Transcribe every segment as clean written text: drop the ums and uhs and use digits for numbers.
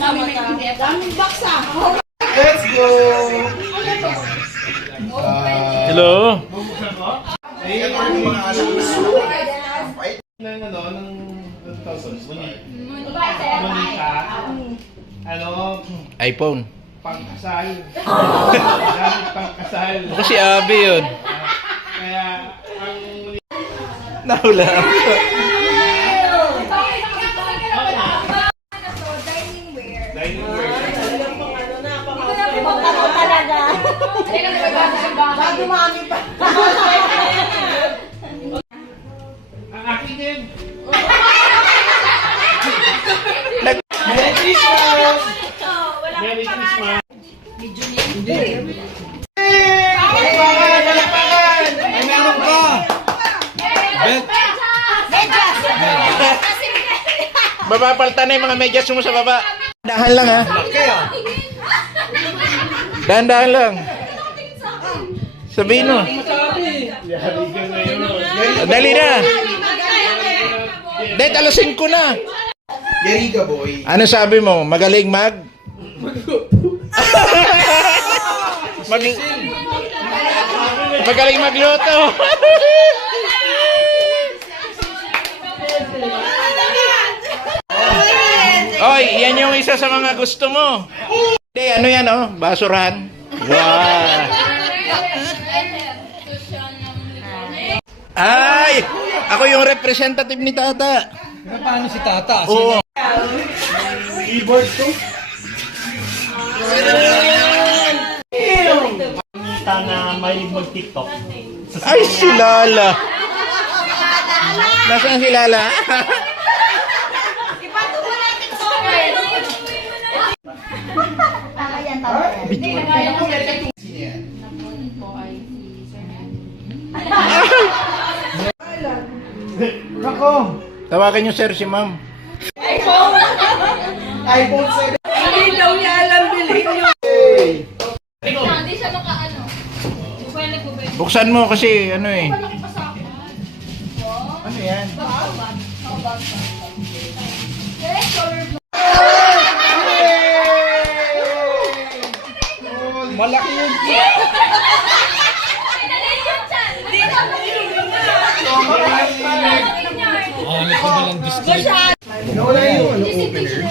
Daming baksa. Let's go! Hello? iPhone. Pangkasal. Gamit pangkasal. Kasi Abi yun. Kaya, ang... Nahula. Dining wear. Bago mami pa. Ang akin din. Merry Christmas! Merry Christmas. Ay, meron ka! Bet! Mapapalta na yung mga medyas mo sa baba. Dahan lang ha. Dahan-dahan lang. Sabihin mo. Dali na. Dahil alas 5 na. Yeriga boy. Ano sabi mo? Magaling mag? Magaling magluto. Oy, yan yung isa sa mga gusto mo. Hindi, ano yan oh? Basurahan. Wow. Ay! Ako yung representative ni Tata. Paano si Tata? Oo. Keyboard to. Na may mag-TikTok. Ay, si Lala. Nasaan si Lala? Nako! Tawagan niyo sir si ma'am. iPhone 7. Hindi daw niya alam bilhin nyo. Hindi siya naka-ano. Buksan mo kasi ano eh. Ano yan? Malaki yun. Ano ko na lang discount? Nawala yung ano, opener.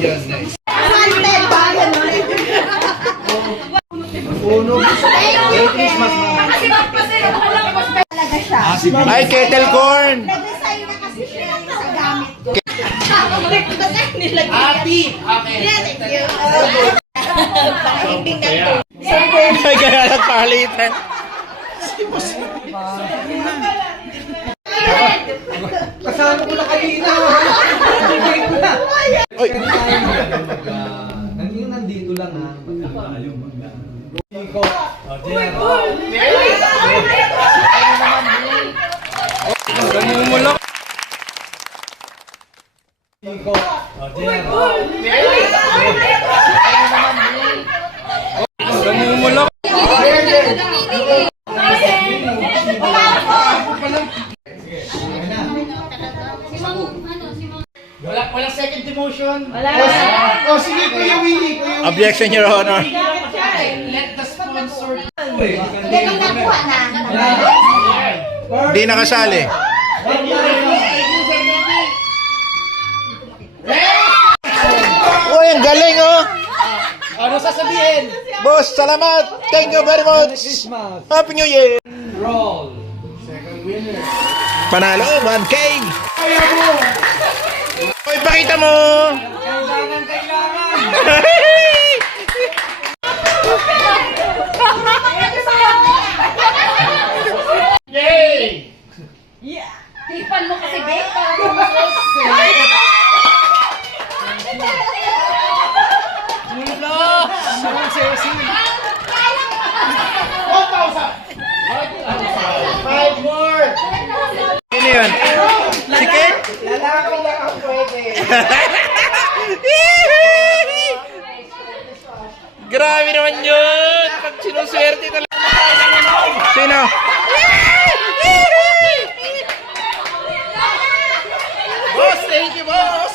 Yan, nice. Uno. Merry Christmas, ma'am. Ay, kettle corn. Nag-resign na kasi siya sa gamit ko. Ati! Pakibing na to. Ay, kaya nagpalitan. Kasama ko na kanina. Oy, Yung nandito lang ha. Ayaw mag namumulok. Namumulok. Walang second demotion. Oh, sige, Kuya Willie. Kuya Willie. Objection, Your Honor. Let the sponsor. Ganun nakuha na. Di nakasali. Uy, ang galing oh. Ano sasabihin? Boss, salamat. Thank you very much. Christmas. Happy New Year. Roll. Second winner. Panalo, 1K. Kaya mo! Uy, pakita mo. Yay! Tipan mo kasi, babe. Para Five more! Ano yun? Sikit? Lalaki lang ang pwede. Grabe naman yun. Pag sinuswerte talaga. Sino? Boss, thank you, boss.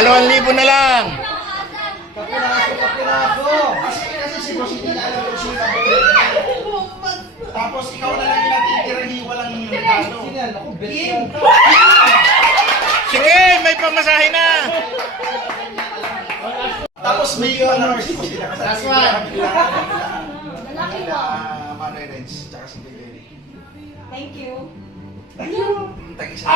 2,000 na lang. Kapiraso. Kasi si Boss hindi na alam kung sino na tapos ikaw na lang yung natitirahi, walang yung regalo. Sinan, ako, bet yun. Sige, may pamasahe na. Tapos may honors. Last one. Lalaki mo. Manoy Renz, tsaka si Bigay. Thank you. Tag-isa.